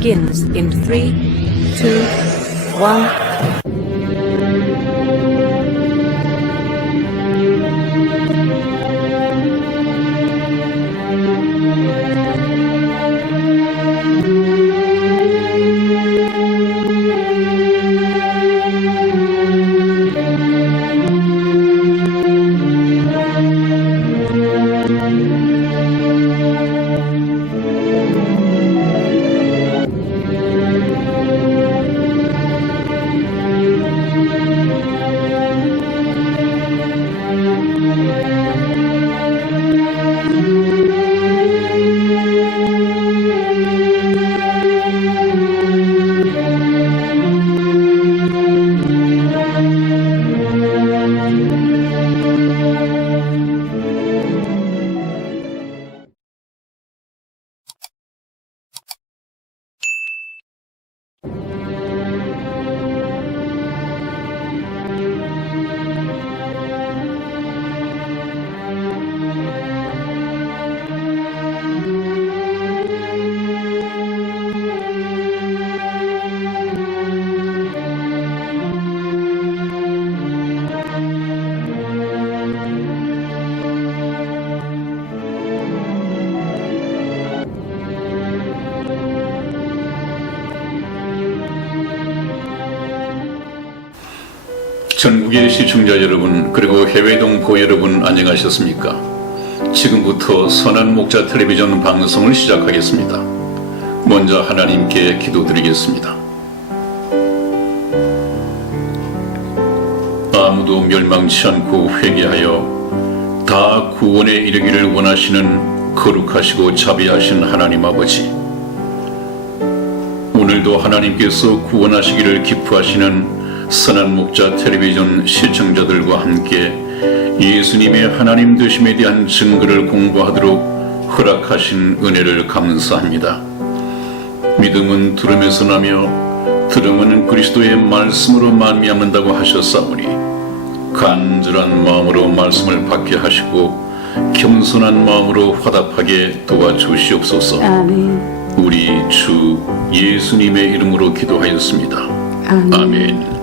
begins in 3, 2, 1. 전국의 시청자 여러분, 그리고 해외 동포 여러분, 안녕하셨습니까? 지금부터 선한 목자 텔레비전 방송을 시작하겠습니다. 먼저 하나님께 기도드리겠습니다. 아무도 멸망치 않고 회개하여 다 구원에 이르기를 원하시는 거룩하시고 자비하신 하나님 아버지, 오늘도 하나님께서 구원하시기를 기뻐하시는 선한 목자 텔레비전 시청자들과 함께 예수님의 하나님 되심에 대한 증거를 공부하도록 허락하신 은혜를 감사합니다. 믿음은 들음에서 나며 들음은 그리스도의 말씀으로 말미암는다고 하셨사오니 간절한 마음으로 말씀을 받게 하시고 겸손한 마음으로 화답하게 도와주시옵소서. 아멘. 우리 주 예수님의 이름으로 기도하였습니다. 아멘.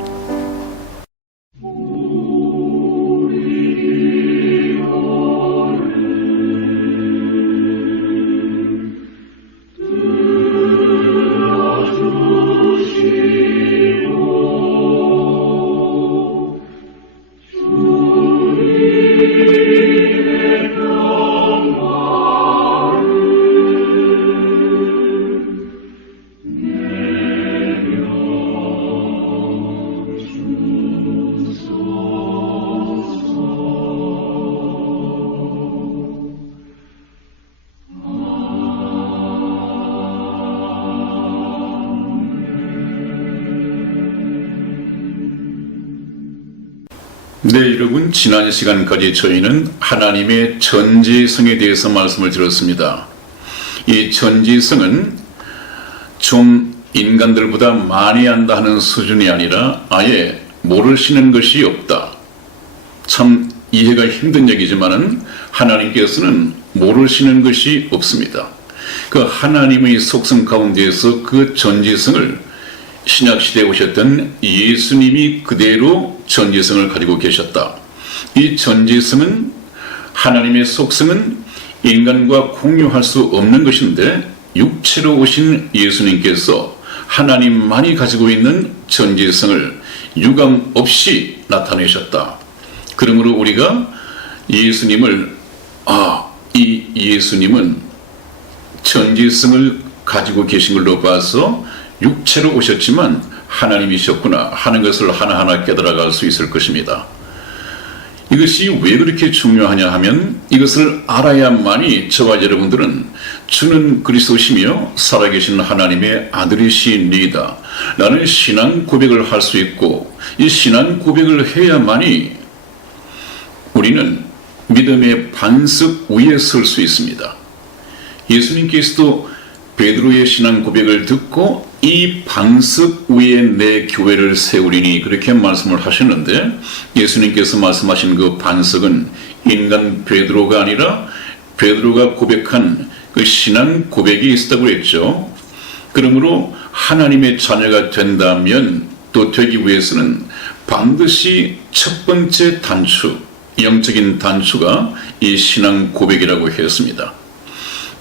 네, 여러분, 지난 시간까지 저희는 하나님의 전지성에 대해서 말씀을 드렸습니다. 이 전지성은 좀 인간들보다 많이 안다 하는 수준이 아니라 아예 모르시는 것이 없다. 참 이해가 힘든 얘기지만은 하나님께서는 모르시는 것이 없습니다. 그 하나님의 속성 가운데에서 그 전지성을 신약시대에 오셨던 예수님이 그대로 전지성을 가지고 계셨다. 이 전지성은, 하나님의 속성은 인간과 공유할 수 없는 것인데 육체로 오신 예수님께서 하나님만이 가지고 있는 전지성을 유감 없이 나타내셨다. 그러므로 우리가 예수님을, 이 예수님은 전지성을 가지고 계신 걸로 봐서 육체로 오셨지만 하나님이셨구나 하는 것을 하나하나 깨달아갈 수 있을 것입니다. 이것이 왜 그렇게 중요하냐 하면 이것을 알아야만이 저와 여러분들은 주는 그리스도시며 살아계신 하나님의 아들이시니이다 라는 신앙 고백을 할 수 있고, 이 신앙 고백을 해야만이 우리는 믿음의 반석 위에 설 수 있습니다. 예수님께서도 베드로의 신앙 고백을 듣고 이 반석 위에 내 교회를 세우리니 그렇게 말씀을 하셨는데, 예수님께서 말씀하신 그 반석은 인간 베드로가 아니라 베드로가 고백한 그 신앙 고백이 있었다고 했죠. 그러므로 하나님의 자녀가 된다면 또 되기 위해서는 반드시 첫 번째 단추, 영적인 단추가 이 신앙 고백이라고 했습니다.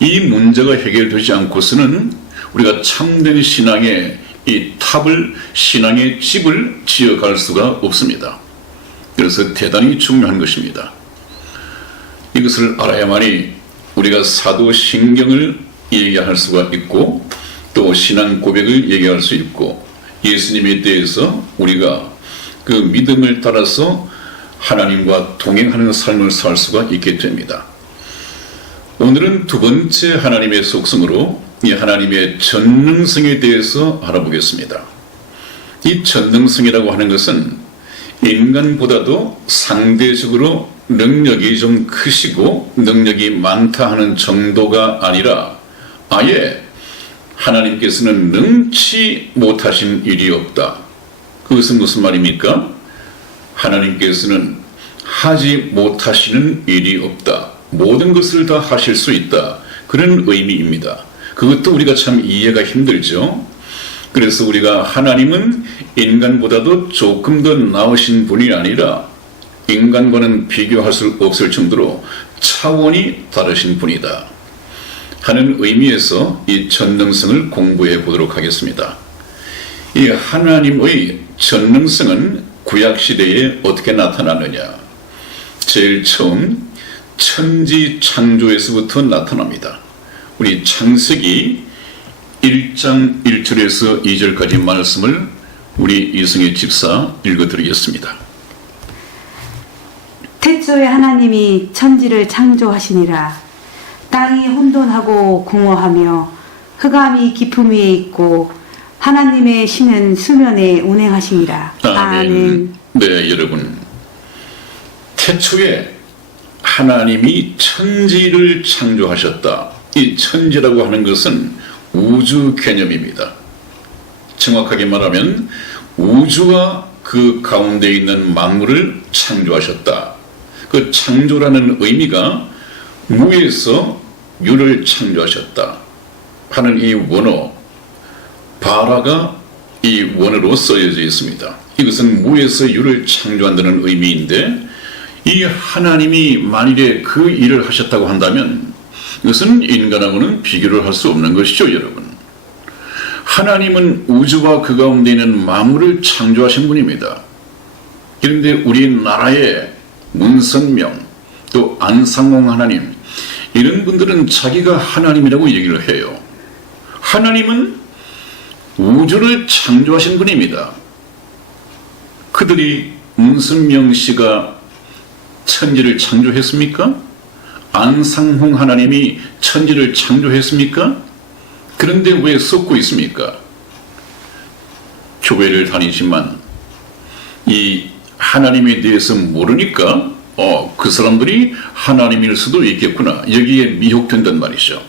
이 문제가 해결되지 않고서는 우리가 참된 신앙의 이 탑을, 신앙의 집을 지어갈 수가 없습니다. 그래서 대단히 중요한 것입니다. 이것을 알아야만이 우리가 사도신경을 얘기할 수가 있고 또 신앙 고백을 얘기할 수 있고 예수님에 대해서 우리가 그 믿음을 따라서 하나님과 동행하는 삶을 살 수가 있게 됩니다. 오늘은 두 번째 하나님의 속성으로 이 하나님의 전능성에 대해서 알아보겠습니다. 이 전능성이라고 하는 것은 인간보다도 상대적으로 능력이 좀 크시고 능력이 많다 하는 정도가 아니라 아예 하나님께서는 능치 못하신 일이 없다. 그것은 무슨 말입니까? 하나님께서는 하지 못하시는 일이 없다. 모든 것을 다 하실 수 있다. 그런 의미입니다. 그것도 우리가 참 이해가 힘들죠. 그래서 우리가 하나님은 인간보다도 조금 더 나으신 분이 아니라 인간과는 비교할 수 없을 정도로 차원이 다르신 분이다 하는 의미에서 이 전능성을 공부해 보도록 하겠습니다. 이 하나님의 전능성은 구약시대에 어떻게 나타나느냐? 제일 처음 천지 창조에서부터 나타납니다. 우리 창세기 1장 1절에서 2절까지 말씀을 우리 이승혜 집사 읽어드리겠습니다. 태초에 하나님이 천지를 창조하시니라. 땅이 혼돈하고 공허하며 흑암이 깊음 위에 있고 하나님의 신은 수면에 운행하시니라. 아멘. 네, 여러분. 태초에 하나님이 천지를 창조하셨다. 이 천지라고 하는 것은 우주 개념입니다. 정확하게 말하면 우주와 그 가운데 있는 만물을 창조하셨다. 그 창조라는 의미가 무에서 유를 창조하셨다 하는 이 원어 바라가 이 원어로 쓰여져 있습니다. 이것은 무에서 유를 창조한다는 의미인데 이 하나님이 만일에 그 일을 하셨다고 한다면 이것은 인간하고는 비교를 할 수 없는 것이죠, 여러분. 하나님은 우주와 그 가운데 있는 만물을 창조하신 분입니다. 그런데 우리나라의 문선명 또 안상홍 하나님 이런 분들은 자기가 하나님이라고 얘기를 해요. 하나님은 우주를 창조하신 분입니다. 그들이 문선명 씨가 천지를 창조했습니까? 안상홍 하나님이 천지를 창조했습니까? 그런데 왜 썩고 있습니까? 교회를 다니지만 이 하나님에 대해서 모르니까 그 사람들이 하나님일 수도 있겠구나. 여기에 미혹된단 말이죠.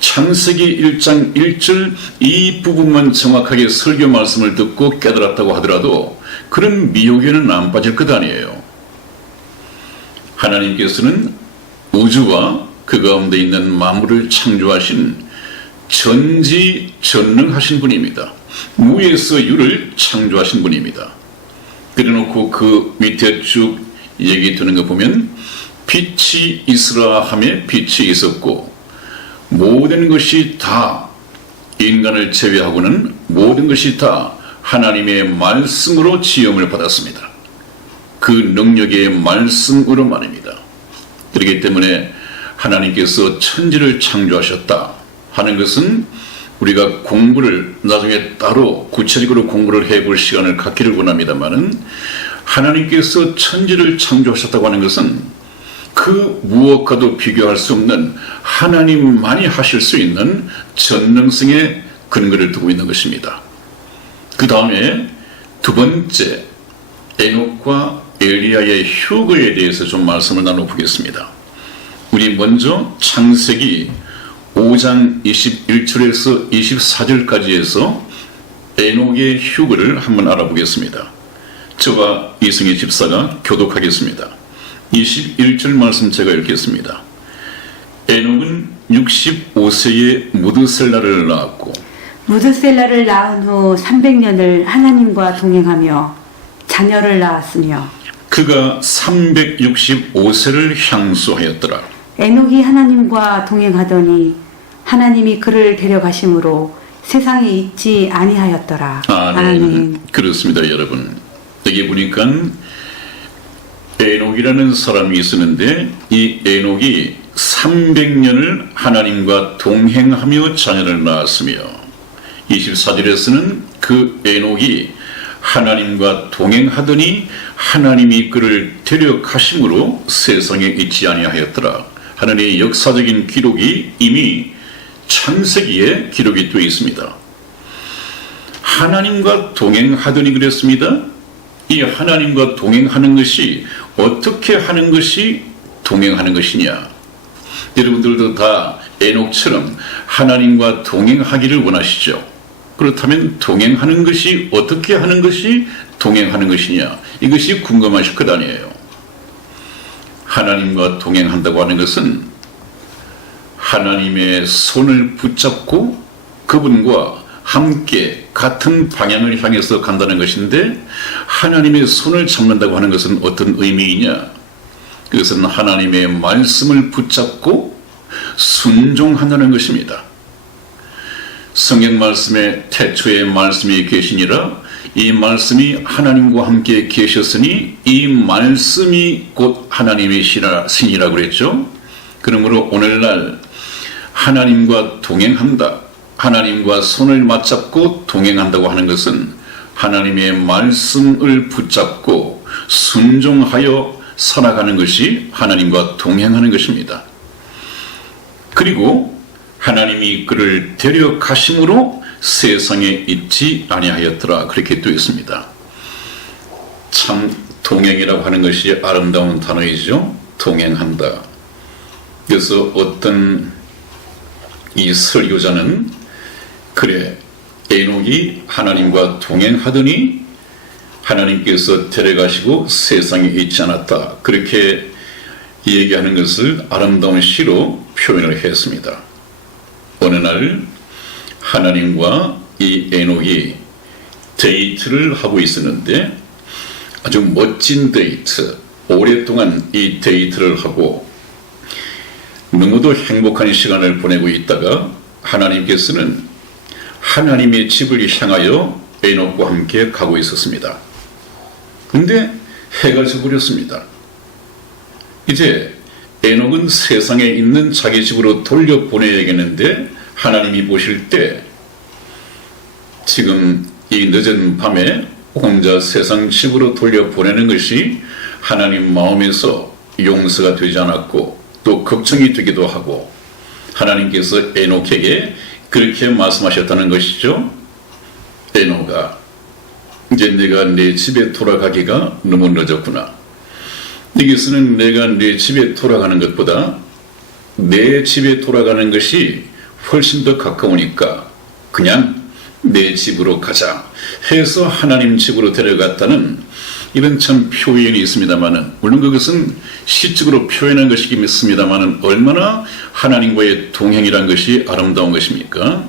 창세기 1장 1절 이 부분만 정확하게 설교 말씀을 듣고 깨달았다고 하더라도 그런 미혹에는 안 빠질 것 아니에요. 하나님께서는 우주와 그 가운데 있는 만물을 창조하신 전지전능하신 분입니다. 무에서 유를 창조하신 분입니다. 그래놓고 그 밑에 쭉 얘기 드는 거 보면 빛이 있으라 하며 빛이 있었고 모든 것이 다 인간을 제외하고는 모든 것이 다 하나님의 말씀으로 지음을 받았습니다. 그 능력의 말씀으로 말입니다. 그렇기 때문에 하나님께서 천지를 창조하셨다 하는 것은 우리가 공부를 나중에 따로 구체적으로 공부를 해볼 시간을 갖기를 원합니다마는 하나님께서 천지를 창조하셨다고 하는 것은 그 무엇과도 비교할 수 없는 하나님만이 하실 수 있는 전능성의 근거를 두고 있는 것입니다. 그 다음에 두 번째 에녹과 엘리야의 휴거에 대해서 좀 말씀을 나눠보겠습니다. 우리 먼저 창세기 5장 21절에서 24절까지 해서 에녹의 휴거를 한번 알아보겠습니다. 저와 이승희 집사가 교독하겠습니다. 21절 말씀 제가 읽겠습니다. 에녹은 65세에 무드셀라를 낳았고 무드셀라를 낳은 후 300년을 하나님과 동행하며 자녀를 낳았으며 그가 365세를 향수하였더라. 에녹이 하나님과 동행하더니 하나님이 그를 데려가심으로 세상에 있지 아니하였더라. 아멘. 그렇습니다, 여러분. 여기 보니까 에녹이라는 사람이 있었는데 이 에녹이 300년을 하나님과 동행하며 자녀를 낳았으며 24절에서는 그 에녹이 하나님과 동행하더니 하나님이 그를 데려가심으로 세상에 있지 아니하였더라. 하나님의 역사적인 기록이 이미 창세기에 기록이 되어 있습니다. 하나님과 동행하더니 그랬습니다. 이 하나님과 동행하는 것이 어떻게 하는 것이 동행하는 것이냐? 여러분들도 다 에녹처럼 하나님과 동행하기를 원하시죠? 그렇다면 동행하는 것이 어떻게 하는 것이 동행하는 것이냐? 이것이 궁금하실 것 아니에요. 하나님과 동행한다고 하는 것은 하나님의 손을 붙잡고 그분과 함께 같은 방향을 향해서 간다는 것인데 하나님의 손을 잡는다고 하는 것은 어떤 의미이냐? 그것은 하나님의 말씀을 붙잡고 순종한다는 것입니다. 성경 말씀에 태초에 말씀이 계시니라 이 말씀이 하나님과 함께 계셨으니 이 말씀이 곧 하나님의 신이라고 그랬죠. 그러므로 오늘날 하나님과 동행한다. 하나님과 손을 맞잡고 동행한다고 하는 것은 하나님의 말씀을 붙잡고 순종하여 살아가는 것이 하나님과 동행하는 것입니다. 그리고 하나님이 그를 데려가심으로 세상에 있지 아니하였더라. 그렇게 되어 있습니다. 참 동행이라고 하는 것이 아름다운 단어이죠. 동행한다. 그래서 어떤 이 설교자는 그래 에녹이 하나님과 동행하더니 하나님께서 데려가시고 세상에 있지 않았다. 그렇게 얘기하는 것을 아름다운 시로 표현을 했습니다. 어느 날 하나님과 이 에녹이 데이트를 하고 있었는데 아주 멋진 데이트, 오랫동안 이 데이트를 하고 너무도 행복한 시간을 보내고 있다가 하나님께서는 하나님의 집을 향하여 에녹과 함께 가고 있었습니다. 근데 해가 져버렸습니다. 이제 에녹은 세상에 있는 자기 집으로 돌려보내야겠는데 하나님이 보실 때 지금 이 늦은 밤에 혼자 세상 집으로 돌려보내는 것이 하나님 마음에서 용서가 되지 않았고 또 걱정이 되기도 하고 하나님께서 에녹에게 그렇게 말씀하셨다는 것이죠. 에녹아, 이제 내가 내 집에 돌아가기가 너무 늦었구나. 여기서는 내가 내 집에 돌아가는 것보다 내 집에 돌아가는 것이 훨씬 더 가까우니까 그냥 내 집으로 가자 해서 하나님 집으로 데려갔다는 이런 참 표현이 있습니다만은 물론 그것은 시적으로 표현한 것이긴 있습니다만은 얼마나 하나님과의 동행이란 것이 아름다운 것입니까?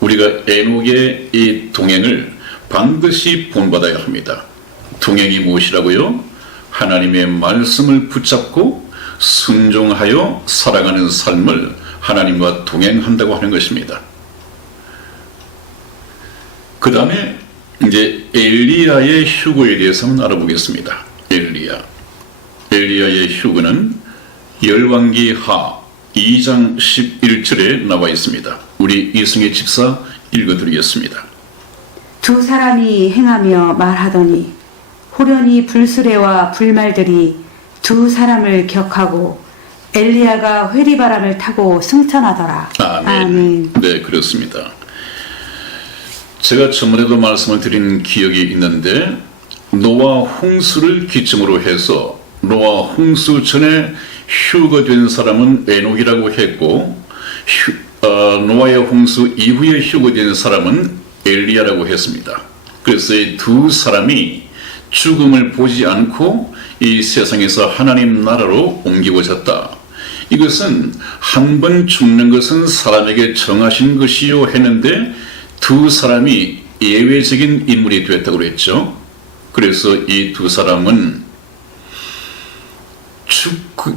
우리가 에녹의 이 동행을 반드시 본받아야 합니다. 동행이 무엇이라고요? 하나님의 말씀을 붙잡고 순종하여 살아가는 삶을 하나님과 동행한다고 하는 것입니다. 그 다음에 이제 엘리야의 휴거에 대해서 한번 알아보겠습니다. 엘리야의 휴거는 열왕기하 2장 11절에 나와 있습니다. 우리 이승혜 집사 읽어드리겠습니다. 두 사람이 행하며 말하더니 호련히 불수레와 불말들이 두 사람을 격하고 엘리야가 회리바람을 타고 승천하더라. 아멘. 네, 그렇습니다. 제가 전번에도 말씀을 드린 기억이 있는데 노아 홍수를 기점으로 해서 노아 홍수 전에 휴거된 사람은 에녹이라고 했고 노아의 홍수 이후에 휴거된 사람은 엘리야라고 했습니다. 그래서 이 두 사람이 죽음을 보지 않고 이 세상에서 하나님 나라로 옮기고졌다. 이것은 한 번 죽는 것은 사람에게 정하신 것이요 했는데 두 사람이 예외적인 인물이 되었다고 그랬죠. 그래서 이 두 사람은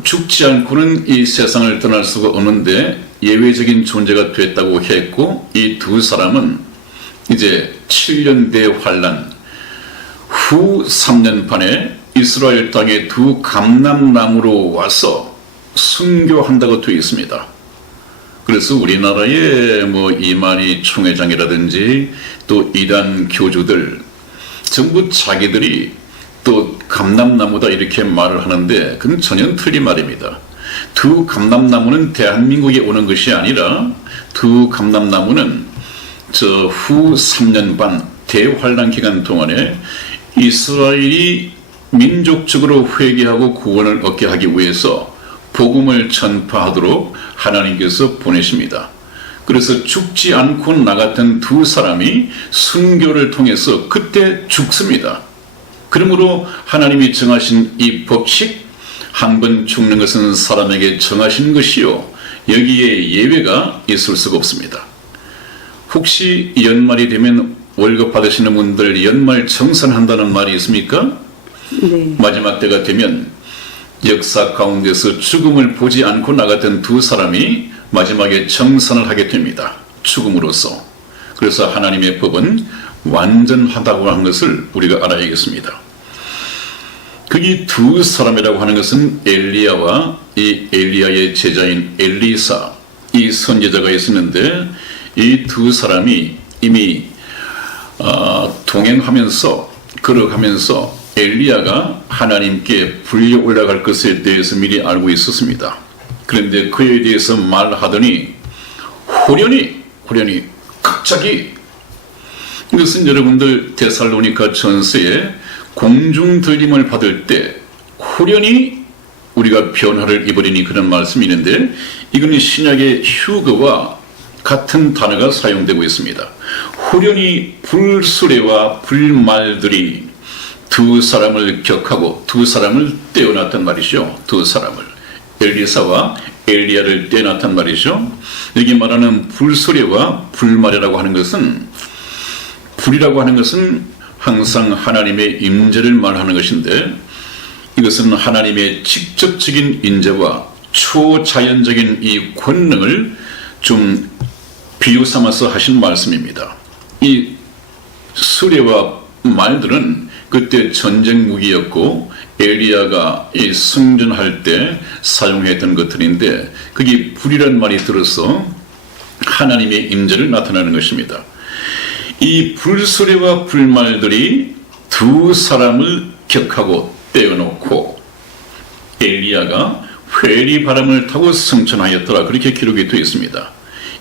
죽지 않고는 이 세상을 떠날 수가 없는데 예외적인 존재가 됐다고 했고, 이 두 사람은 이제 7년 대환란 후 3년 반에 이스라엘 땅에 두 감람나무로 와서 순교한다고 되어 있습니다. 그래서 우리나라의 뭐 이만희 총회장이라든지 또 이단 교주들 전부 자기들이 또 감람나무다 이렇게 말을 하는데 그건 전혀 틀린 말입니다. 두 감람나무는 대한민국에 오는 것이 아니라 두 감람나무는 저 후 3년 반 대환란 기간 동안에 이스라엘이 민족적으로 회개하고 구원을 얻게 하기 위해서 복음을 전파하도록 하나님께서 보내십니다. 그래서 죽지 않고 나갔던 두 사람이 순교를 통해서 그때 죽습니다. 그러므로 하나님이 정하신 이 법칙, 한 번 죽는 것은 사람에게 정하신 것이요 여기에 예외가 있을 수가 없습니다. 혹시 연말이 되면 월급 받으시는 분들 연말 정산한다는 말이 있습니까? 네. 마지막 때가 되면 역사 가운데서 죽음을 보지 않고 나갔던 두 사람이 마지막에 정산을 하게 됩니다. 죽음으로써. 그래서 하나님의 법은 완전하다고 하는 것을 우리가 알아야겠습니다. 거기 두 사람이라고 하는 것은 엘리야와 이 엘리야의 제자인 엘리사, 이 선지자가 있었는데 이 두 사람이 이미 동행하면서 걸어가면서 엘리야가 하나님께 불려 올라갈 것에 대해서 미리 알고 있었습니다. 그런데 그에 대해서 말하더니 호련히 갑자기, 이것은 여러분들 데살로니가 전서에 공중 들림을 받을 때 호련히 우리가 변화를 입으리니 그런 말씀이 있는데 이거는 신약의 휴거와 같은 단어가 사용되고 있습니다. 호련히 불수레와 불말들이 두 사람을 격하고 두 사람을 떼어놨단 말이죠. 두 사람을. 엘리사와 엘리야를 떼어놨단 말이죠. 여기 말하는 불수레와 불말이라고 하는 것은, 불이라고 하는 것은 항상 하나님의 임재를 말하는 것인데 이것은 하나님의 직접적인 임재와 초자연적인 이 권능을 좀 비유 삼아서 하신 말씀입니다. 이 수레와 말들은 그때 전쟁 무기였고 엘리야가 이 승전할 때 사용했던 것들인데 그게 불이란 말이 들어서 하나님의 임재를 나타내는 것입니다. 이 불수레와 불말들이 두 사람을 격하고 떼어놓고 엘리야가 회리바람을 타고 승천하였더라, 그렇게 기록이 되어 있습니다.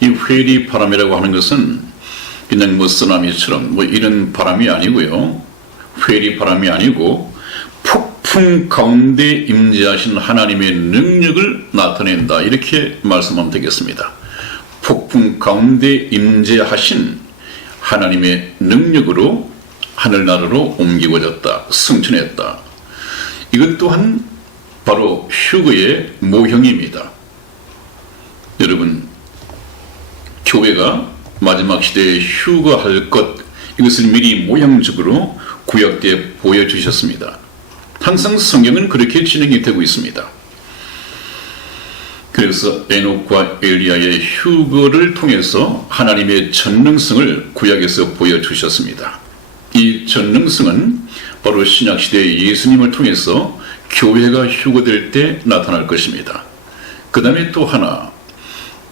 이 회리바람이라고 하는 것은 그냥 뭐 쓰나미처럼 뭐 이런 바람이 아니고요. 회리바람이 아니고 폭풍 가운데 임재하신 하나님의 능력을 나타낸다, 이렇게 말씀하면 되겠습니다. 폭풍 가운데 임재하신 하나님의 능력으로 하늘나라로 옮기고졌다, 승천했다. 이것 또한 바로 휴거의 모형입니다. 여러분, 교회가 마지막 시대에 휴거할 것, 이것을 미리 모형적으로 구약 때 보여주셨습니다. 항상 성경은 그렇게 진행이 되고 있습니다. 그래서 에녹과 엘리야의 휴거를 통해서 하나님의 전능성을 구약에서 보여주셨습니다. 이 전능성은 바로 신약시대의 예수님을 통해서 교회가 휴거될 때 나타날 것입니다. 그 다음에 또 하나,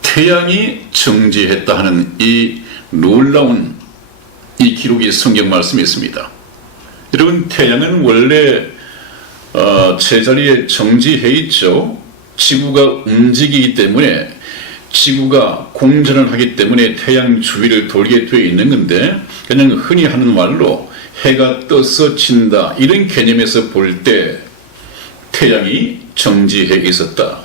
태양이 정지했다 하는 이 놀라운 이 기록이 성경 말씀에 있습니다. 여러분, 태양은 원래 제자리에 정지해 있죠. 지구가 움직이기 때문에, 지구가 공전을 하기 때문에 태양 주위를 돌게 되어 있는 건데, 그냥 흔히 하는 말로 해가 떠서 진다, 이런 개념에서 볼 때 태양이 정지해 있었다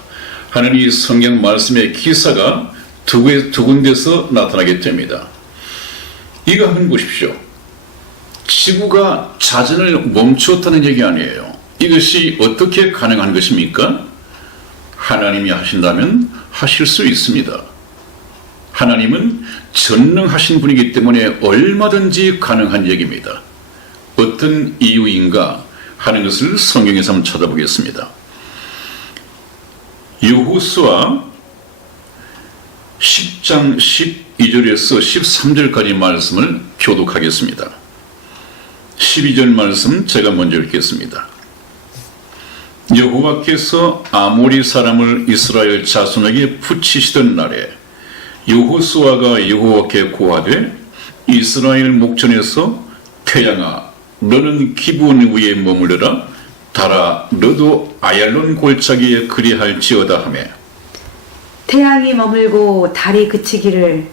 하는 이 성경 말씀의 기사가 두 군데서 나타나게 됩니다. 이거 한번 보십시오. 지구가 자전을 멈추었다는 얘기 아니에요. 이것이 어떻게 가능한 것입니까? 하나님이 하신다면 하실 수 있습니다. 하나님은 전능하신 분이기 때문에 얼마든지 가능한 얘기입니다. 어떤 이유인가 하는 것을 성경에서 한번 찾아보겠습니다. 여호수아 10장 12절에서 13절까지 말씀을 교독하겠습니다. 12절 말씀 제가 먼저 읽겠습니다. 여호와께서 아모리 사람을 이스라엘 자손에게 붙이시던 날에 여호수아가 여호와께 고하되 이스라엘 목전에서 태양아 너는 기브온 위에 머물러라 달아 너도 아얄론 골짜기에 그리할지어다 하며 태양이 머물고 달이 그치기를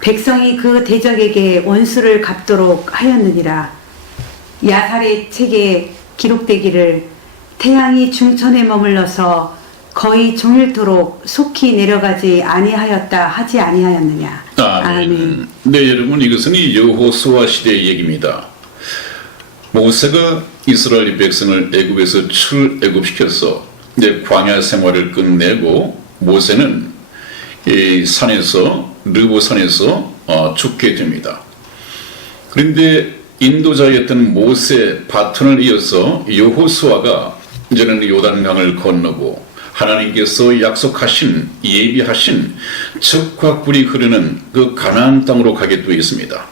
백성이 그 대적에게 원수를 갚도록 하였느니라. 야살의 책에 기록되기를 태양이 중천에 머물러서 거의 종일토록 속히 내려가지 아니하였다 하지 아니하였느냐. 아멘. 네, 여러분, 이것은 이 여호수아 시대의 얘기입니다. 모세가 이스라엘 백성을 애굽에서 출애굽시켜서 이제 광야 생활을 끝내고 모세는 이 산에서 르보산에서 죽게 됩니다. 그런데 인도자였던 모세 바톤을 이어서 여호수아가 이제는 요단강을 건너고 하나님께서 약속하신 예비하신 적과 꿀이 흐르는 그 가나안 땅으로 가게 되어 있습니다.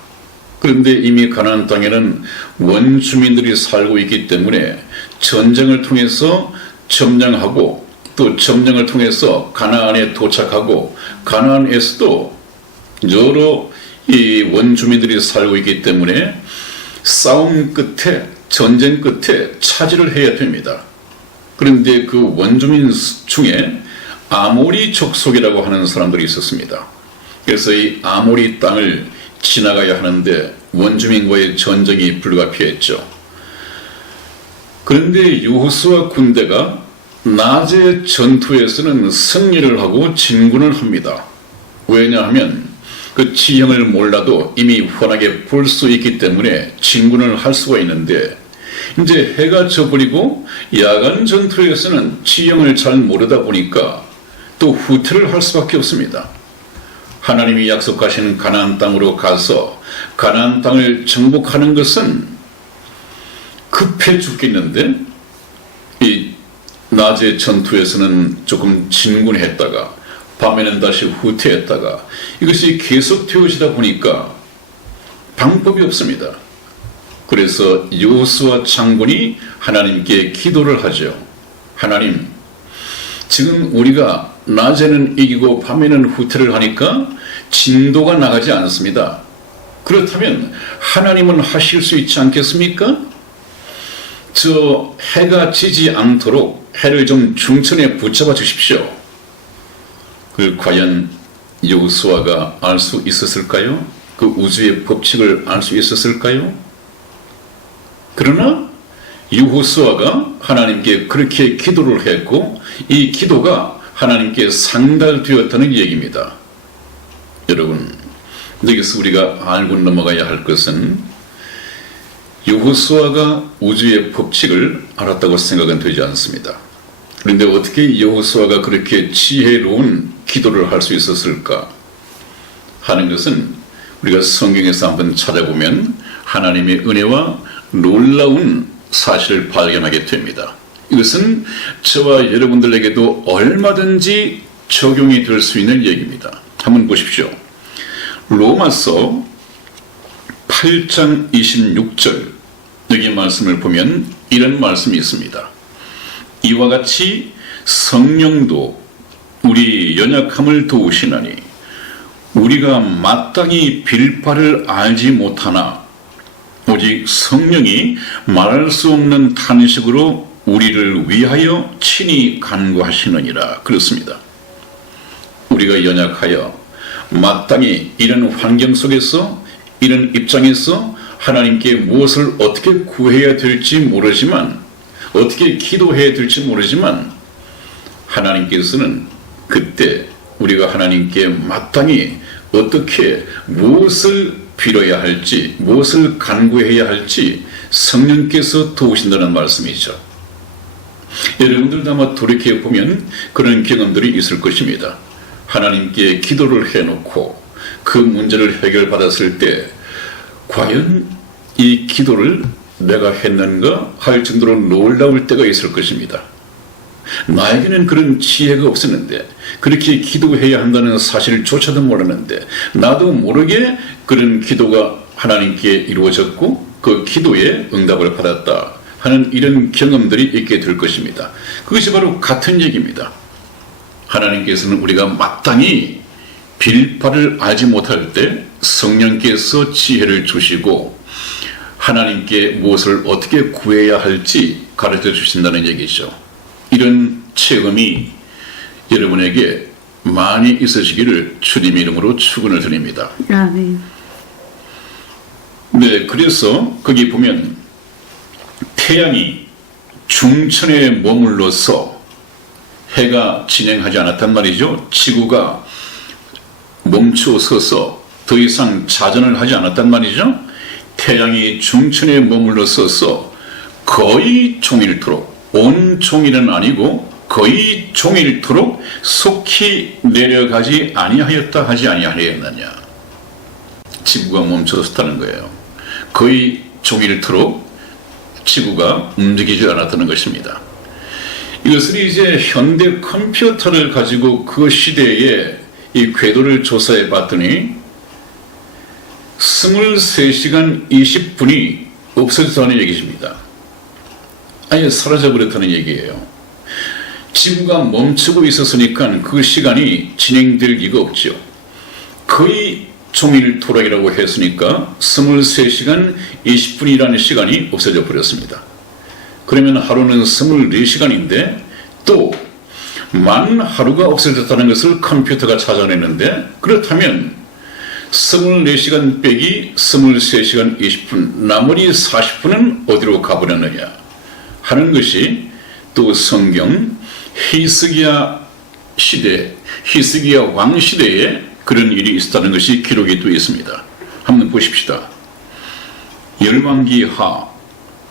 그런데 이미 가나안 땅에는 원주민들이 살고 있기 때문에 전쟁을 통해서 점령하고 또 점령을 통해서 가나안에 도착하고 가나안에서도 여러 이 원주민들이 살고 있기 때문에 싸움 끝에 전쟁 끝에 차지를 해야 됩니다. 그런데 그 원주민 중에 아모리 족속이라고 하는 사람들이 있었습니다. 그래서 이 아모리 땅을 지나가야 하는데 원주민과의 전쟁이 불가피했죠. 그런데 여호수아 군대가 낮의 전투에서는 승리를 하고 진군을 합니다. 왜냐하면 그 지형을 몰라도 이미 훤하게 볼 수 있기 때문에 진군을 할 수가 있는데 이제 해가 져버리고 야간 전투에서는 지형을 잘 모르다 보니까 또 후퇴를 할 수밖에 없습니다. 하나님이 약속하신 가나안 땅으로 가서 가나안 땅을 정복하는 것은 급해 죽겠는데 이 낮의 전투에서는 조금 진군했다가 밤에는 다시 후퇴했다가 이것이 계속 되어지다 보니까 방법이 없습니다. 그래서 여호수아 장군이 하나님께 기도를 하죠. 하나님, 지금 우리가 낮에는 이기고 밤에는 후퇴를 하니까 진도가 나가지 않습니다. 그렇다면 하나님은 하실 수 있지 않겠습니까? 저 해가 지지 않도록 해를 좀 중천에 붙잡아 주십시오. 그 과연 여호수아가 알 수 있었을까요? 그 우주의 법칙을 알 수 있었을까요? 그러나 여호수아가 하나님께 그렇게 기도를 했고 이 기도가 하나님께 상달되었다는 얘기입니다. 여러분, 여기서 우리가 알고 넘어가야 할 것은 여호수아가 우주의 법칙을 알았다고 생각은 되지 않습니다. 그런데 어떻게 여호수아가 그렇게 지혜로운 기도를 할 수 있었을까 하는 것은 우리가 성경에서 한번 찾아보면 하나님의 은혜와 놀라운 사실을 발견하게 됩니다. 이것은 저와 여러분들에게도 얼마든지 적용이 될 수 있는 얘기입니다. 한번 보십시오. 로마서 8장 26절 여기 말씀을 보면 이런 말씀이 있습니다. 이와 같이 성령도 우리 연약함을 도우시나니 우리가 마땅히 빌 바를 알지 못하나 오직 성령이 말할 수 없는 탄식으로 우리를 위하여 친히 간구하시느니라. 그렇습니다. 우리가 연약하여 마땅히 이런 환경 속에서 이런 입장에서 하나님께 무엇을 어떻게 구해야 될지 모르지만 어떻게 기도해야 될지 모르지만 하나님께서는 그때 우리가 하나님께 마땅히 어떻게 무엇을 빌어야 할지 무엇을 간구해야 할지 성령께서 도우신다는 말씀이죠. 여러분들도 아마 돌이켜보면 그런 경험들이 있을 것입니다. 하나님께 기도를 해놓고 그 문제를 해결받았을 때 과연 이 기도를 내가 했는가 할 정도로 놀라울 때가 있을 것입니다. 나에게는 그런 지혜가 없었는데, 그렇게 기도해야 한다는 사실조차도 몰랐는데, 나도 모르게 그런 기도가 하나님께 이루어졌고 그 기도에 응답을 받았다 하는 이런 경험들이 있게 될 것입니다. 그것이 바로 같은 얘기입니다. 하나님께서는 우리가 마땅히 빌 바를 알지 못할 때 성령께서 지혜를 주시고 하나님께 무엇을 어떻게 구해야 할지 가르쳐 주신다는 얘기죠. 이런 체험이 여러분에게 많이 있으시기를 주님의 이름으로 축원을 드립니다. 아멘. 네, 그래서 거기 보면 태양이 중천에 머물러서 해가 진행하지 않았단 말이죠. 지구가 멈추어 서서 더 이상 자전을 하지 않았단 말이죠. 태양이 중천에 머물러 서서 거의 종일토록, 온 종일은 아니고 거의 종일토록 속히 내려가지 아니하였다 하지 아니하였느냐. 지구가 멈춰섰다는 거예요. 거의 종일토록 지구가 움직이지 않았다는 것입니다. 이것을 이제 현대 컴퓨터를 가지고 그 시대에 이 궤도를 조사해 봤더니 23시간 20분이 없어졌다는 얘기입니다. 아예 사라져버렸다는 얘기예요. 지구가 멈추고 있었으니까 그 시간이 진행될 리가 없죠. 거의 종일토록이라고 했으니까 23시간 20분이라는 시간이 없어져 버렸습니다. 그러면 하루는 24시간인데 또 만 하루가 없어졌다는 것을 컴퓨터가 찾아냈는데, 그렇다면 24시간 빼기 23시간 20분, 나머지 40분은 어디로 가버렸느냐 하는 것이 또 성경 히스기야 시대, 히스기야 왕 시대에 그런 일이 있었다는 것이 기록이 또 있습니다. 한번 보십시다. 열왕기하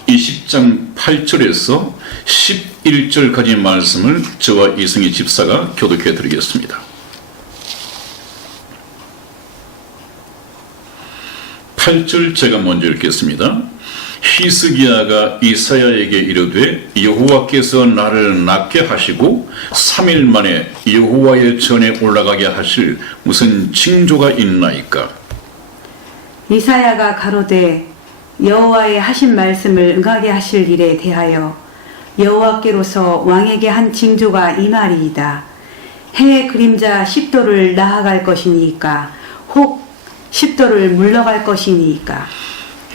20장 8절에서 11절까지 말씀을 저와 이승희 집사가 교독해 드리겠습니다. 8절 제가 먼저 읽겠습니다. 히스기야가 이사야에게 이르되 여호와께서 나를 낫게 하시고 3일 만에 여호와의 전에 올라가게 하실 무슨 징조가 있나이까? 이사야가 가로되 여호와의 하신 말씀을 응하게 하실 일에 대하여 여호와께로서 왕에게 한 징조가 이 말이이다. 해의 그림자 10도를 나아갈 것이니까 혹 10도를 물러갈 것이니까.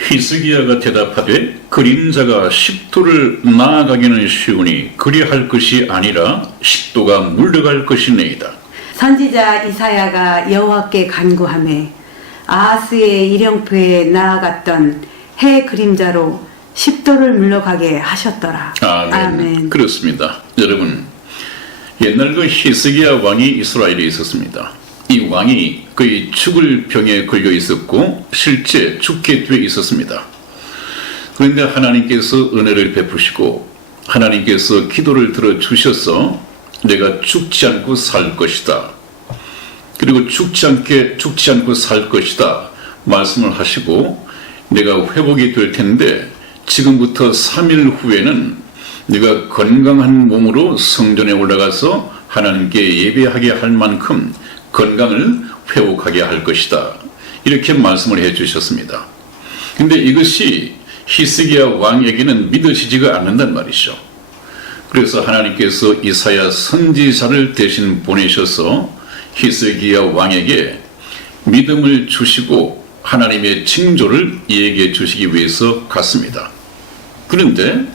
히스기야가 대답하되 그림자가 10도를 나아가기는 쉬우니 그리할 것이 아니라 10도가 물러갈 것이니이다. 선지자 이사야가 여호와께 간구하매 아하스의 일영표에 나아갔던 해 그림자로 10도를 물러가게 하셨더라. 아멘. 그렇습니다. 여러분, 옛날 그 히스기야 왕이 이스라엘에 있었습니다. 이 왕이 거의 죽을 병에 걸려 있었고 실제 죽게 돼 있었습니다. 그런데 하나님께서 은혜를 베푸시고 하나님께서 기도를 들어주셔서 내가 죽지 않고 살 것이다. 그리고 죽지 않고 살 것이다 말씀을 하시고 내가 회복이 될 텐데 지금부터 3일 후에는 네가 건강한 몸으로 성전에 올라가서 하나님께 예배하게 할 만큼 건강을 회복하게 할 것이다. 이렇게 말씀을 해주셨습니다. 근데 이것이 히스기야 왕에게는 믿어지지가 않는단 말이죠. 그래서 하나님께서 이사야 선지자를 대신 보내셔서 히스기야 왕에게 믿음을 주시고 하나님의 징조를 얘기해 주시기 위해서 갔습니다. 그런데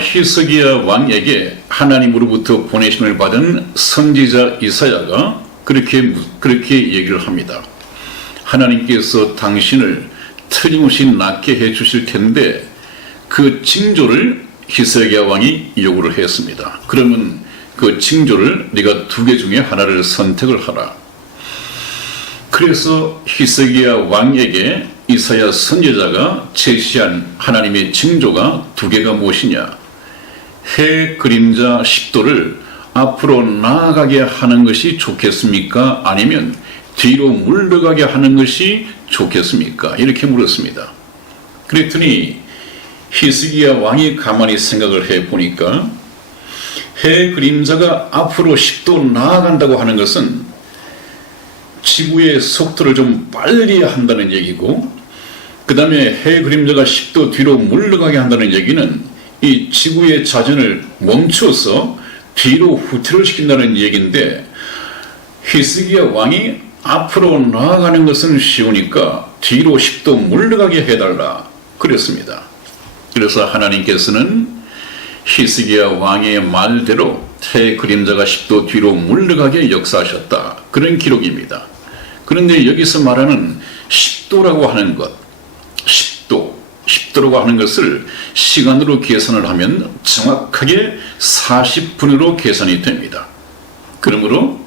히스기야 왕에게 하나님으로부터 보내심을 받은 선지자 이사야가 그렇게 얘기를 합니다. 하나님께서 당신을 틀림없이 낫게 해 주실 텐데 그 징조를 히스기야 왕이 요구를 했습니다. 그러면 그 징조를 네가 2개 중에 하나를 선택을 하라. 그래서 히스기야 왕에게 이사야 선지자가 제시한 하나님의 징조가 2개가 무엇이냐? 해 그림자 10도를 앞으로 나아가게 하는 것이 좋겠습니까? 아니면 뒤로 물러가게 하는 것이 좋겠습니까? 이렇게 물었습니다. 그랬더니 히스기야 왕이 가만히 생각을 해보니까 해 그림자가 앞으로 10도 나아간다고 하는 것은 지구의 속도를 좀 빨리 한다는 얘기고, 그 다음에 해 그림자가 10도 뒤로 물러가게 한다는 얘기는 이 지구의 자전을 멈춰서 뒤로 후퇴를 시킨다는 얘기인데, 히스기야 왕이 앞으로 나아가는 것은 쉬우니까 뒤로 10도 물러가게 해달라 그랬습니다. 그래서 하나님께서는 히스기야 왕의 말대로 해 그림자가 10도 뒤로 물러가게 역사하셨다, 그런 기록입니다. 그런데 여기서 말하는 10도라고 하는 것, 10도라고 하는 것을 시간으로 계산을 하면 정확하게 40분으로 계산이 됩니다. 그러므로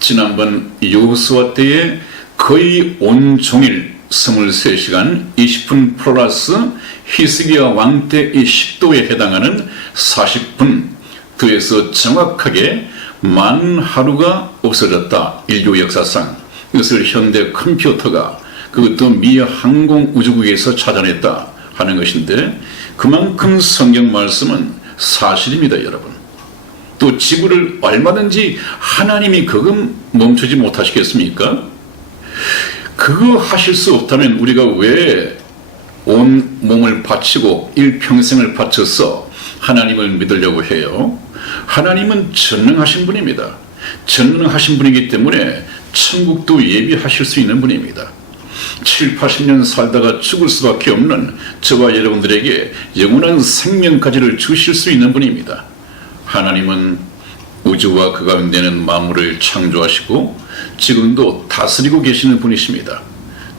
지난번 여호수아 때에 거의 온종일 23시간 20분 플러스 히스기야 왕 때 이 10도에 해당하는 40분 더해서 정확하게 만 하루가 없어졌다, 인류 역사상. 이것을 현대 컴퓨터가, 그것도 미 항공 우주국에서 찾아냈다 하는 것인데, 그만큼 성경 말씀은 사실입니다, 여러분. 또 지구를 얼마든지 하나님이 그거 멈추지 못하시겠습니까? 그거 하실 수 없다면 우리가 왜 온 몸을 바치고 일평생을 바쳐서 하나님을 믿으려고 해요? 하나님은 전능하신 분입니다. 전능하신 분이기 때문에 천국도 예비하실 수 있는 분입니다. 7, 80년 살다가 죽을 수밖에 없는 저와 여러분들에게 영원한 생명까지를 주실 수 있는 분입니다. 하나님은 우주와 그 가운데는 만물을 창조하시고 지금도 다스리고 계시는 분이십니다.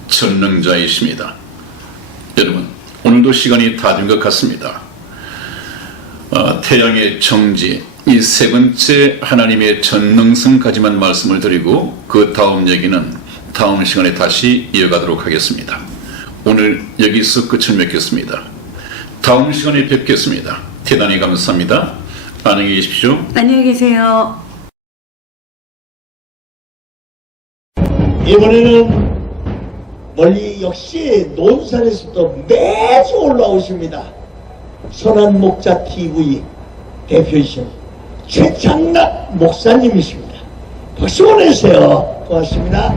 전능자이십니다. 여러분, 오늘도 시간이 다 된 것 같습니다. 태양의 정지, 이 세 번째 하나님의 전능성까지만 말씀을 드리고 그 다음 얘기는 다음 시간에 다시 이어가도록 하겠습니다. 오늘 여기서 끝을 맺겠습니다. 다음 시간에 뵙겠습니다. 대단히 감사합니다. 안녕히 계십시오. 안녕히 계세요. 이번에는 멀리 역시 논산에서도 매주 올라오십니다. 선한 목자 TV 대표이신 최창락 목사님이십니다. 박수 보내주세요. 고맙습니다.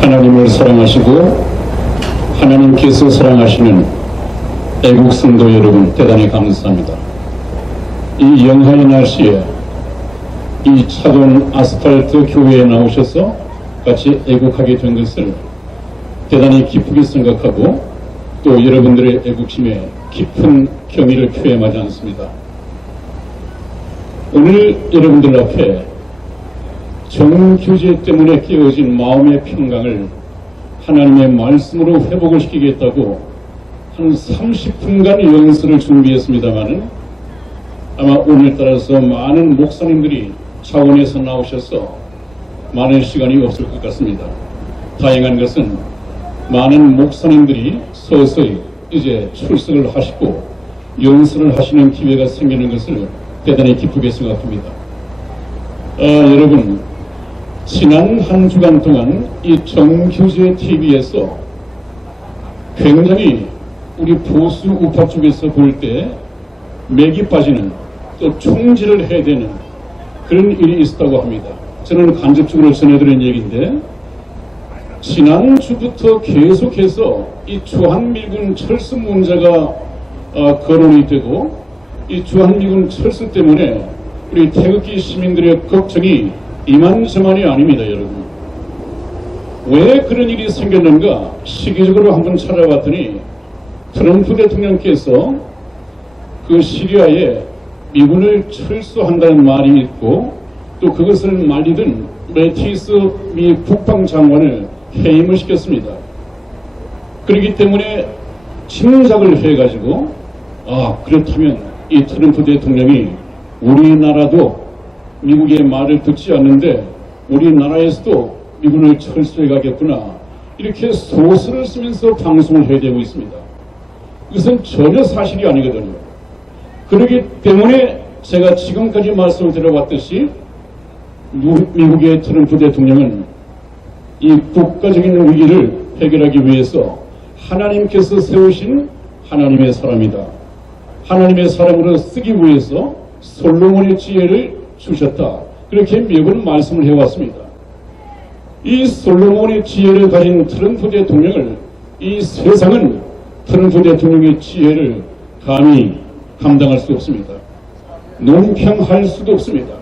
하나님을 사랑하시고 하나님께서 사랑하시는 애국 성도 여러분, 대단히 감사합니다. 이 영하의 날씨에 이 차가운 아스팔트 교회에 나오셔서 같이 애국하게 된 것을 대단히 기쁘게 생각하고 또 여러분들의 애국심에 깊은 경의를 표해하지 않습니다. 오늘 여러분들 앞에 정교제 때문에 깨어진 마음의 평강을 하나님의 말씀으로 회복을 시키겠다고 한 30분간 연설을 준비했습니다마는 아마 오늘따라서 많은 목사님들이 차원에서 나오셔서 많은 시간이 없을 것 같습니다. 다행한 것은 많은 목사님들이 서서히 이제 출석을 하시고 연설을 하시는 기회가 생기는 것을 대단히 기쁘게 생각합니다. 여러분, 지난 한 주간 동안 이 정규제 TV에서 굉장히 우리 보수 우파 쪽에서 볼 때 맥이 빠지는, 또 총질을 해야 되는 그런 일이 있었다고 합니다. 저는 간접적으로 전해드린 얘기인데, 지난주부터 계속해서 이 주한미군 철수 문제가 거론이 되고, 이 주한미군 철수 때문에 우리 태극기 시민들의 걱정이 이만저만이 아닙니다, 여러분. 왜 그런 일이 생겼는가 시기적으로 한번 찾아봤더니 트럼프 대통령께서 그 시리아에 미군을 철수한다는 말이 있고, 또 그것을 말리던 매티스 미 국방장관을 해임을 시켰습니다. 그렇기 때문에 침작을 해가지고, 그렇다면 이 트럼프 대통령이 우리나라도 미국의 말을 듣지 않는데 우리나라에서도 미군을 철수해 가겠구나, 이렇게 소설을 쓰면서 방송을 해야 되고 있습니다. 이것은 전혀 사실이 아니거든요. 그렇기 때문에 제가 지금까지 말씀을 드려왔듯이 미국의 트럼프 대통령은 이 국가적인 위기를 해결하기 위해서 하나님께서 세우신 하나님의 사람이다. 하나님의 사람으로 쓰기 위해서 솔로몬의 지혜를 주셨다. 그렇게 몇 번 말씀을 해왔습니다. 이 솔로몬의 지혜를 가진 트럼프 대통령을 이 세상은 트럼프 대통령의 지혜를 감히 감당할 수 없습니다. 논평할 수도 없습니다.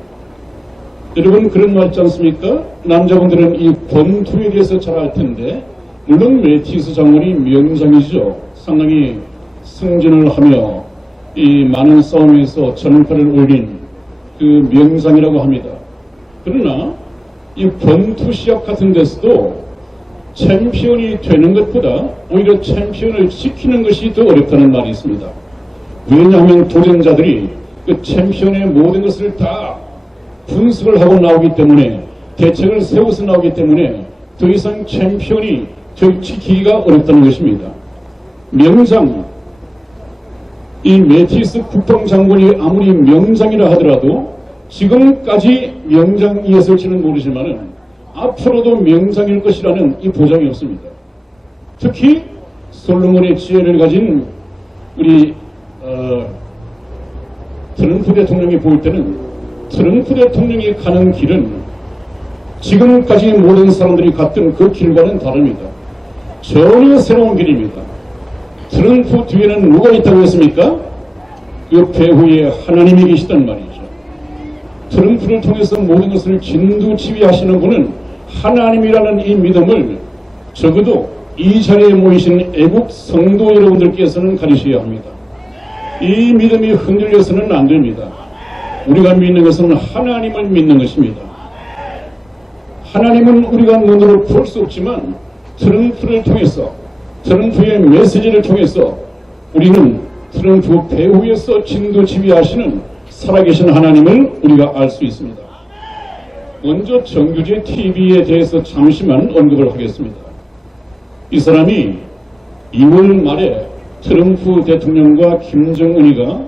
여러분 그런 말 있지 않습니까? 남자분들은 이 권투에 대해서 잘 알 텐데 물론 매티스 장군이 명장이죠. 상당히 승진을 하며 이 많은 싸움에서 전파를 올린 그 명장이라고 합니다. 그러나 이 권투 시합 같은 데서도 챔피언이 되는 것보다 오히려 챔피언을 지키는 것이 더 어렵다는 말이 있습니다. 왜냐하면 도전자들이 그 챔피언의 모든 것을 다 분석을 하고 나오기 때문에 대책을 세워서 나오기 때문에 더 이상 챔피언이 지키기가 어렵다는 것입니다. 명장, 이 매티스 국방장군이 아무리 명장이라 하더라도 지금까지 명장이었을지는 모르지만 앞으로도 명장일 것이라는 이 보장이 없습니다. 특히 솔로몬의 지혜를 가진 우리 트럼프 대통령이 볼 때는 트럼프 대통령이 가는 길은 지금까지 모든 사람들이 갔던 그 길과는 다릅니다. 전혀 새로운 길입니다. 트럼프 뒤에는 누가 있다고 했습니까? 그 배후에 하나님이 계시단 말이죠. 트럼프를 통해서 모든 것을 진두지휘하시는 분은 하나님이라는 이 믿음을 적어도 이 자리에 모이신 애국 성도 여러분들께서는 가르쳐야 합니다. 이 믿음이 흔들려서는 안 됩니다. 우리가 믿는 것은 하나님을 믿는 것입니다. 하나님은 우리가 눈으로 볼 수 없지만 트럼프를 통해서 트럼프의 메시지를 통해서 우리는 트럼프 배후에서 진두지휘하시는 살아계신 하나님을 우리가 알 수 있습니다. 먼저 정규제 TV에 대해서 잠시만 언급을 하겠습니다. 이 사람이 2월 말에 트럼프 대통령과 김정은이가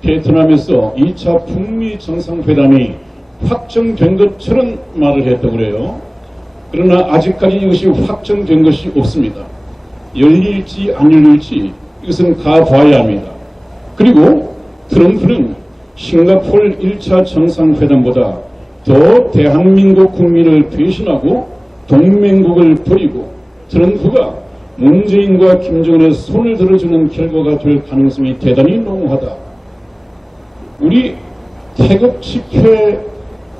베트남에서 2차 북미 정상회담이 확정된 것처럼 말을 했다고 그래요. 그러나 아직까지 이것이 확정된 것이 없습니다. 열릴지 안 열릴지 이것은 가봐야 합니다. 그리고 트럼프는 싱가포르 1차 정상회담보다 더 대한민국 국민을 대신하고 동맹국을 버리고 트럼프가 문재인과 김정은의 손을 들어주는 결과가 될 가능성이 대단히 농후하다. 우리 태극 집회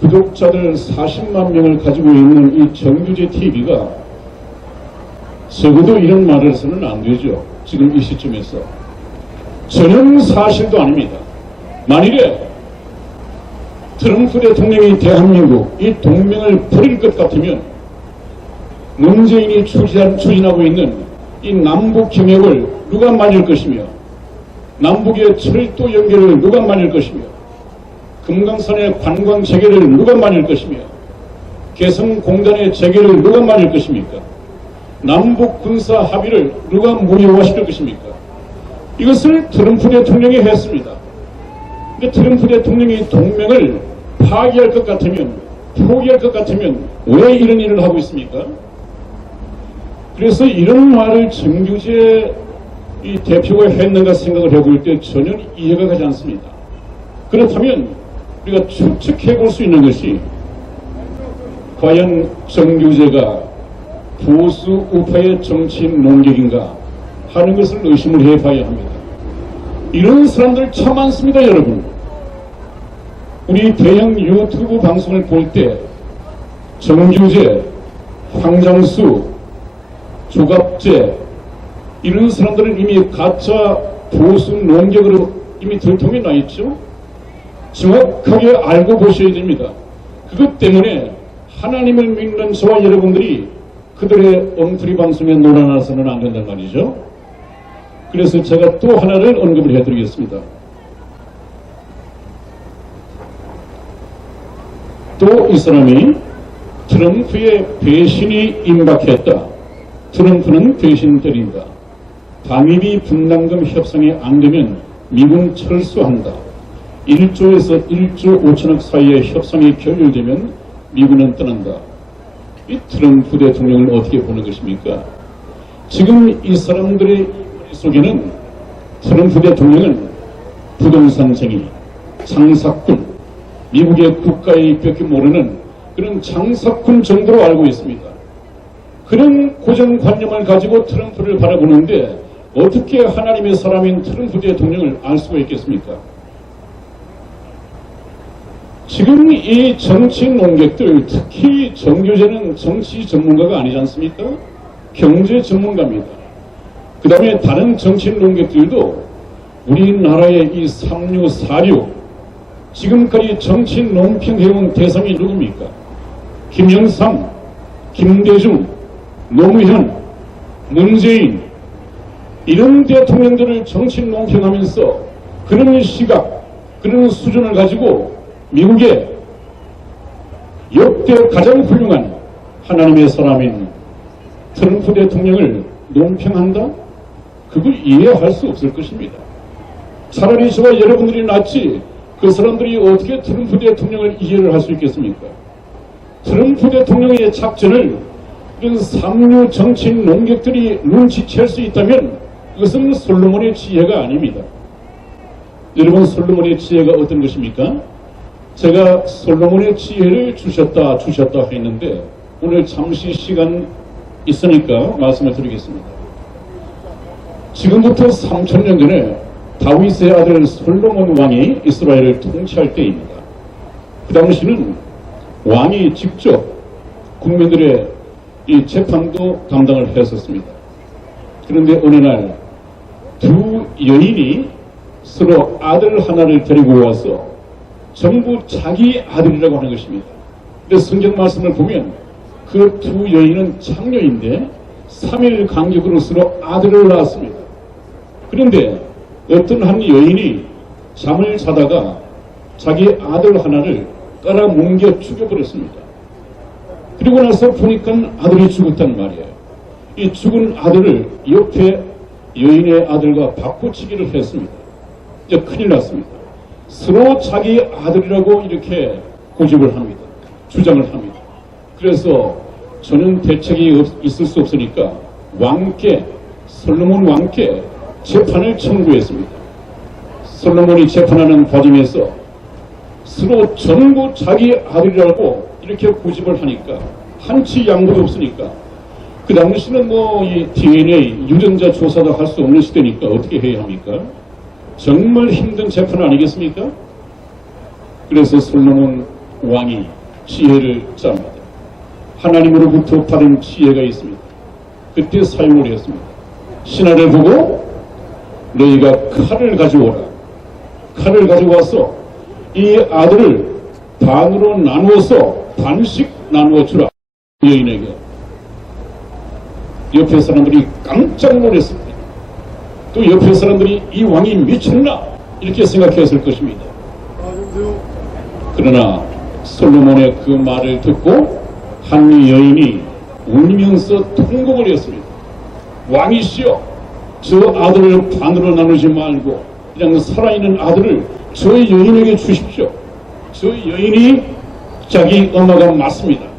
구독자들 40만 명을 가지고 있는 이 정규제 TV가 적어도 이런 말을 해서는 안 되죠. 지금 이 시점에서. 전혀 사실도 아닙니다. 만일에 트럼프 대통령이 대한민국 이 동맹을 버릴 것 같으면 문재인이 추진하고 있는 이 남북 경협을 누가 만들 것이며 남북의 철도 연결을 누가 만들 것이며 금강산의 관광 재개를 누가 만들 것이며 개성공단의 재개를 누가 만들 것입니까? 남북 군사 합의를 누가 무효화시킬 것입니까? 이것을 트럼프 대통령이 했습니다. 근데 트럼프 대통령이 동맹을 파기할 것 같으면 포기할 것 같으면 왜 이런 일을 하고 있습니까? 그래서 이런 말을 정규제 이 대표가 했는가 생각을 해볼 때 전혀 이해가 가지 않습니다. 그렇다면 우리가 추측해 볼 수 있는 것이 과연 정규제가 보수 우파의 정치인 농객인가 하는 것을 의심을 해봐야 합니다. 이런 사람들 참 많습니다, 여러분. 우리 대형 유튜브 방송을 볼 때 정규제, 황장수, 조갑제 이런 사람들은 이미 가짜 보수 농객으로 이미 들통이 나 있죠. 정확하게 알고 보셔야 됩니다. 그것 때문에 하나님을 믿는 저와 여러분들이 그들의 엉터리 방송에 놀아나서는 안 된단 말이죠. 그래서 제가 또 하나를 언급을 해드리겠습니다. 또 이 사람이 트럼프의 배신이 임박했다. 트럼프는 대신 때린다. 방위비 분담금 협상에 안 되면 미군 철수한다. 1조에서 1조 5천억 사이의 협상이 결렬되면 미군은 떠난다. 이 트럼프 대통령을 어떻게 보는 것입니까? 지금 이 사람들의 머릿속에는 트럼프 대통령은 부동산쟁이, 장사꾼, 미국의 국가의 입밖에 모르는 그런 장사꾼 정도로 알고 있습니다. 그런 고정관념을 가지고 트럼프를 바라보는데 어떻게 하나님의 사람인 트럼프 대통령을 알 수가 있겠습니까? 지금 이 정치 논객들, 특히 정교재는 정치 전문가가 아니지 않습니까? 경제 전문가입니다. 그 다음에 다른 정치 논객들도 우리나라의 이 3류, 4류, 지금까지 정치 논평해온 대상이 누굽니까? 김영삼, 김대중, 노무현, 문재인, 이런 대통령들을 정치 논평하면서 그런 시각, 그런 수준을 가지고 미국의 역대 가장 훌륭한 하나님의 사람인 트럼프 대통령을 논평한다? 그걸 이해할 수 없을 것입니다. 차라리 저와 여러분들이 낫지 그 사람들이 어떻게 트럼프 대통령을 이해를 할 수 있겠습니까? 트럼프 대통령의 작전을 이런 삼류 정치인 농객들이 눈치챌 수 있다면 그것은 솔로몬의 지혜가 아닙니다. 여러분, 솔로몬의 지혜가 어떤 것입니까? 제가 솔로몬의 지혜를 주셨다 했는데 오늘 잠시 시간 있으니까 말씀을 드리겠습니다. 지금부터 3000년 전에 다윗의 아들 솔로몬 왕이 이스라엘을 통치할 때입니다. 그 당시는 왕이 직접 국민들의 이 재판도 담당을 했었습니다. 그런데 어느 날 두 여인이 서로 아들 하나를 데리고 와서 전부 자기 아들이라고 하는 것입니다. 근데 성경 말씀을 보면 그 두 여인은 창녀인데 3일 간격으로 서로 아들을 낳았습니다. 그런데 어떤 한 여인이 잠을 자다가 자기 아들 하나를 깔아뭉개 죽여버렸습니다. 그리고 나서 보니까 아들이 죽었단 말이에요. 이 죽은 아들을 옆에 여인의 아들과 바꿔치기를 했습니다. 이제 큰일 났습니다. 서로 자기 아들이라고 이렇게 고집을 합니다. 주장을 합니다. 그래서 저는 대책이 있을 수 없으니까 왕께, 솔로몬 왕께 재판을 청구했습니다. 솔로몬이 재판하는 과정에서 서로 전부 자기 아들이라고 이렇게 고집을 하니까 한치 양보도 없으니까 그 당시는 이 DNA 유전자 조사도 할 수 없는 시대니까 어떻게 해야 합니까? 정말 힘든 재판 아니겠습니까? 그래서 솔로몬 왕이 지혜를 짭니다. 하나님으로부터 받은 지혜가 있습니다. 그때 사용을 했습니다. 신하를 보고 너희가 칼을 가져오라. 칼을 가져와서 이 아들을 반으로 나누어서 반씩 나누어 주라. 여인에게. 옆에 사람들이 깜짝 놀랐습니다. 또 옆에 사람들이 이 왕이 미쳤나? 이렇게 생각했을 것입니다. 그러나 솔로몬의 그 말을 듣고 한 여인이 울면서 통곡을 했습니다. 왕이시여, 저 아들을 반으로 나누지 말고 그냥 살아있는 아들을 저 여인에게 주십시오. 저 여인이 자기 엄마가 맞습니다.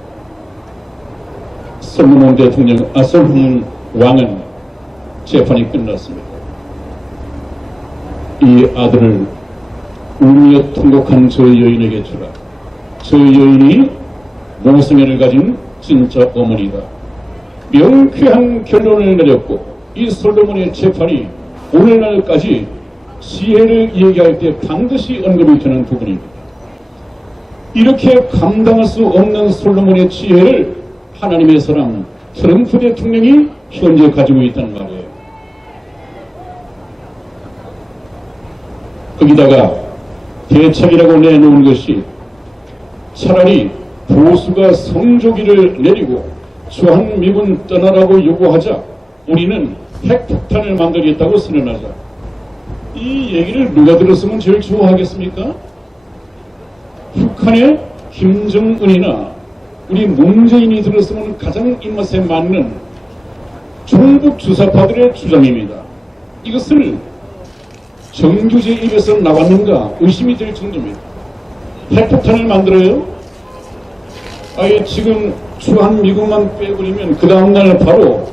솔로몬 솔로몬 왕은 재판이 끝났습니다. 이 아들을 울며 통곡한 저 여인에게 주라. 저 여인이 모성애를 가진 진짜 어머니다. 명쾌한 결론을 내렸고 이 솔로몬의 재판이 오늘날까지 지혜를 얘기할 때 반드시 언급이 되는 부분입니다. 이렇게 감당할 수 없는 솔로몬의 지혜를 하나님의 사람 트럼프 대통령이 현재 가지고 있다는 말이에요. 거기다가 대책이라고 내놓은 것이 차라리 보수가 성조기를 내리고 주한미군 떠나라고 요구하자 우리는 핵폭탄을 만들겠다고 선언하자. 이 얘기를 누가 들었으면 제일 좋아하겠습니까? 북한의 김정은이나 우리 문재인이 들었으면 가장 입맛에 맞는 종북 주사파들의 주장입니다. 이것을 정규제 입에서 나왔는가 의심이 될 정도입니다. 핵폭탄을 만들어요? 아예 지금 주한미군만 빼버리면 그 다음날 바로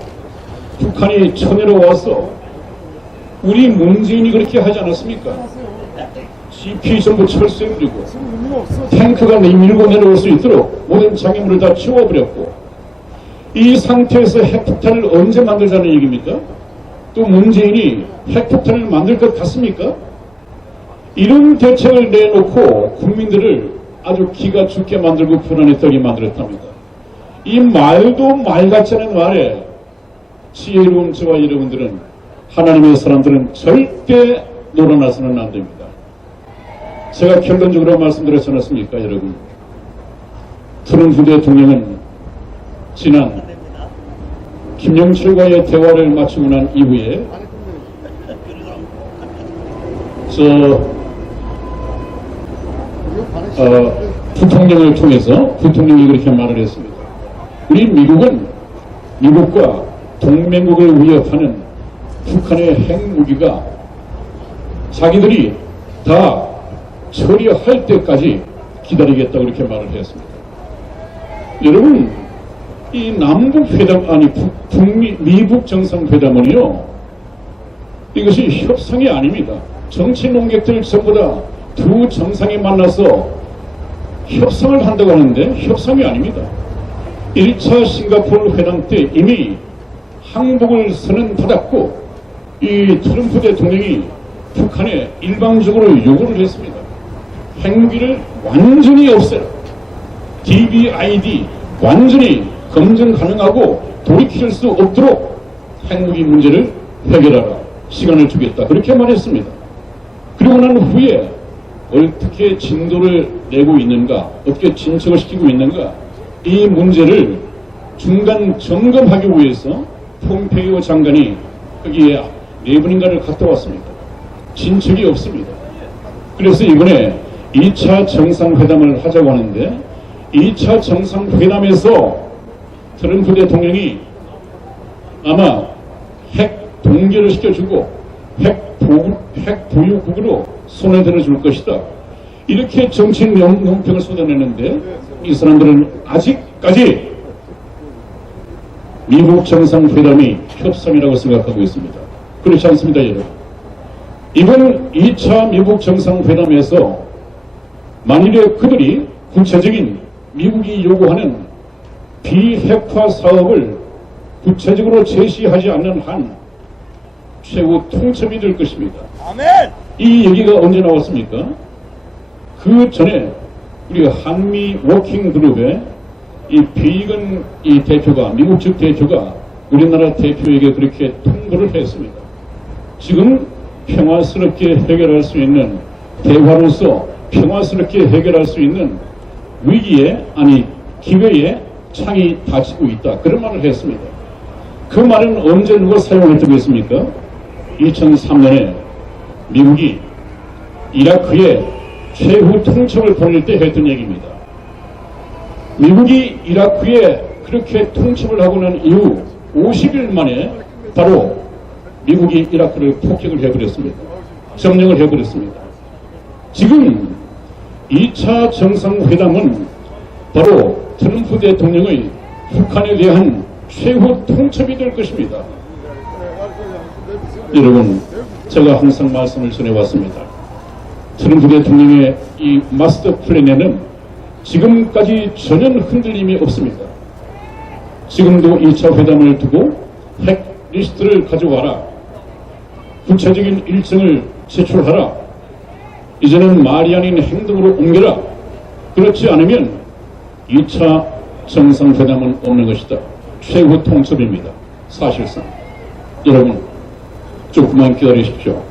북한이 쳐내러 와서 우리 문재인이 그렇게 하지 않았습니까? GP 전부 철수해버리고 탱크가 밀고 내려올 수 있도록 모든 장애물을 다 치워버렸고, 이 상태에서 핵폭탄을 언제 만들자는 얘기입니까? 또 문재인이 핵폭탄을 만들 것 같습니까? 이런 대책을 내놓고 국민들을 아주 기가 죽게 만들고 불안했더니 만들었답니다. 이 말도 말 같지 않은 말에 지혜로운 저와 여러분들은, 하나님의 사람들은 절대 놀아나서는 안 됩니다. 제가 결론적으로 말씀드렸지 않았습니까, 여러분? 트럼프 대통령은 지난 김영철과의 대화를 마치고 난 이후에 부통령을 통해서 부통령이 그렇게 말을 했습니다. 우리 미국은 미국과 동맹국을 위협하는 북한의 핵무기가 자기들이 다 처리할 때까지 기다리겠다고 그렇게 말을 했습니다. 여러분, 이 남북회담, 아니 미북 정상회담은요, 이것이 협상이 아닙니다. 정치 농객들 전부 다 두 정상이 만나서 협상을 한다고 하는데 협상이 아닙니다. 1차 싱가포르 회담 때 이미 항복을 선언받았고, 이 트럼프 대통령이 북한에 일방적으로 요구를 했습니다. 핵무기를 완전히 없애라. DBID 완전히 검증 가능하고 돌이킬 수 없도록 핵무기 문제를 해결하라. 시간을 주겠다. 그렇게 말했습니다. 그리고 난 후에 어떻게 진도를 내고 있는가, 어떻게 진척을 시키고 있는가, 이 문제를 중간 점검하기 위해서 폼페이오 장관이 거기에 4분인가를 갔다 왔습니다. 진척이 없습니다. 그래서 이번에 2차 정상회담을 하자고 하는데, 2차 정상회담에서 트럼프 대통령이 아마 핵 동결을 시켜주고 핵 보유국으로 손에 들어줄 것이다. 이렇게 정치 논평을 쏟아내는데, 이 사람들은 아직까지 미국 정상회담이 협상이라고 생각하고 있습니다. 그렇지 않습니다, 여러분. 이번 2차 미국 정상회담에서 만일에 그들이 구체적인 미국이 요구하는 비핵화 사업을 구체적으로 제시하지 않는 한 최후 통첩이 될 것입니다. 아멘! 이 얘기가 언제 나왔습니까? 그 전에 우리 한미 워킹 그룹의 이 베이건 이 대표가, 미국 측 대표가 우리나라 대표에게 그렇게 통보를 했습니다. 지금 평화스럽게 해결할 수 있는, 대화로서 평화스럽게 해결할 수 있는 위기에, 아니 기회에 창이 닫히고 있다. 그런 말을 했습니다. 그 말은 언제 누가 사용했다고 했습니까? 2003년에 미국이 이라크에 최후 통첩을 벌일 때 했던 얘기입니다. 미국이 이라크에 그렇게 통첩을 하고 난 이후 50일 만에 바로 미국이 이라크를 폭격을 해버렸습니다. 점령을 해버렸습니다. 지금 2차 정상회담은 바로 트럼프 대통령의 북한에 대한 최후 통첩이 될 것입니다. 여러분, 제가 항상 말씀을 전해왔습니다. 트럼프 대통령의 이 마스터 플랜에는 지금까지 전혀 흔들림이 없습니다. 지금도 2차 회담을 두고 핵 리스트를 가져와라. 구체적인 일정을 제출하라. 이제는 말이 아닌 행동으로 옮겨라. 그렇지 않으면 2차 정상회담은 없는 것이다. 최후 통첩입니다. 사실상. 여러분, 조금만 기다리십시오.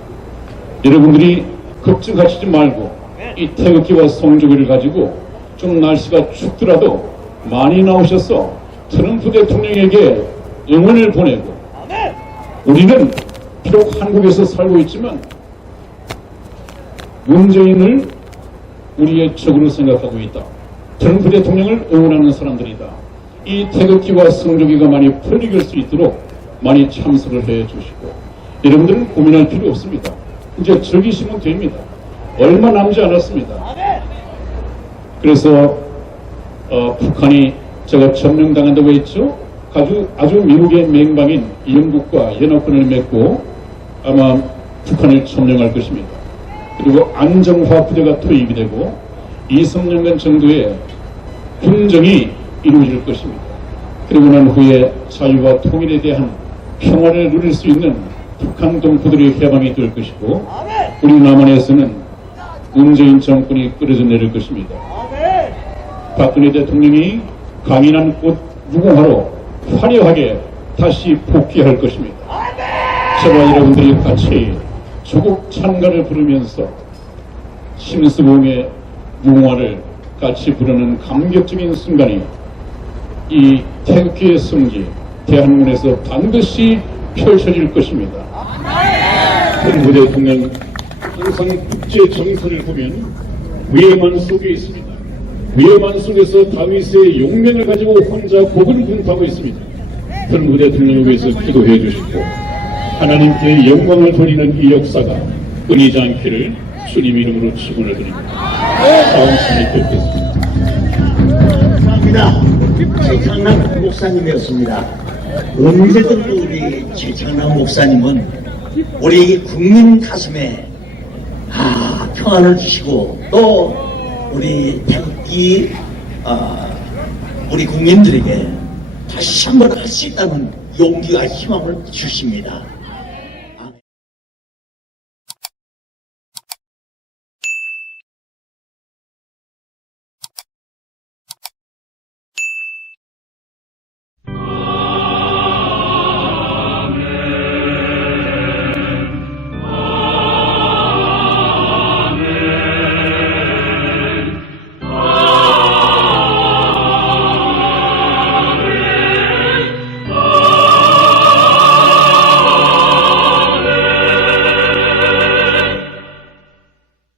여러분들이 걱정하시지 말고 이 태극기와 성조기를 가지고 좀 날씨가 춥더라도 많이 나오셔서 트럼프 대통령에게 응원을 보내고, 우리는 비록 한국에서 살고 있지만 문재인을 우리의 적으로 생각하고 있다. 트럼프 대통령을 응원하는 사람들이다. 이 태극기와 성조기가 많이 펴리길 수 있도록 많이 참석을 해 주시고 여러분들은 고민할 필요 없습니다. 이제 즐기시면 됩니다. 얼마 남지 않았습니다. 그래서 북한이 제가 점령당한다고 했죠. 아주 미국의 맹방인 영국과 연합군을 맺고 아마 북한을 점령할 것입니다. 그리고 안정화 부대가 투입이 되고 2, 3년간 정도의 군정이 이루어질 것입니다. 그리고 난 후에 자유와 통일에 대한 평화를 누릴 수 있는 북한 동포들의 해방이 될 것이고 우리 남한에서는 문재인 정권이 끌어져 내릴 것입니다. 박근혜 대통령이 강인한 꽃 무궁화로 화려하게 다시 복귀할 것입니다. 저와 여러분들이 같이 조국 찬가를 부르면서 심수봉의 무궁화를 같이 부르는 감격적인 순간이 이 태극기의 성지 대한민국에서 반드시 펼쳐질 것입니다. 현 대통령 항상 국제 정세를 보면 위험한 속에 있습니다. 위험한 속에서 다윗의 용맹을 가지고 혼자 복을 분파하고 있습니다. 현 대통령을 위해서 기도해 주시고 하나님께 영광을 돌리는 이 역사가 끊이지 않기를 주님 이름으로 축원을 드립니다. 다음 시간에 뵙겠습니다. 감사합니다. 최창남 목사님이었습니다. 언제든지 우리 최창남 목사님은 우리 국민 가슴에 평안을 주시고 또 우리 태극기 우리 국민들에게 다시 한번 할 수 있다는 용기와 희망을 주십니다.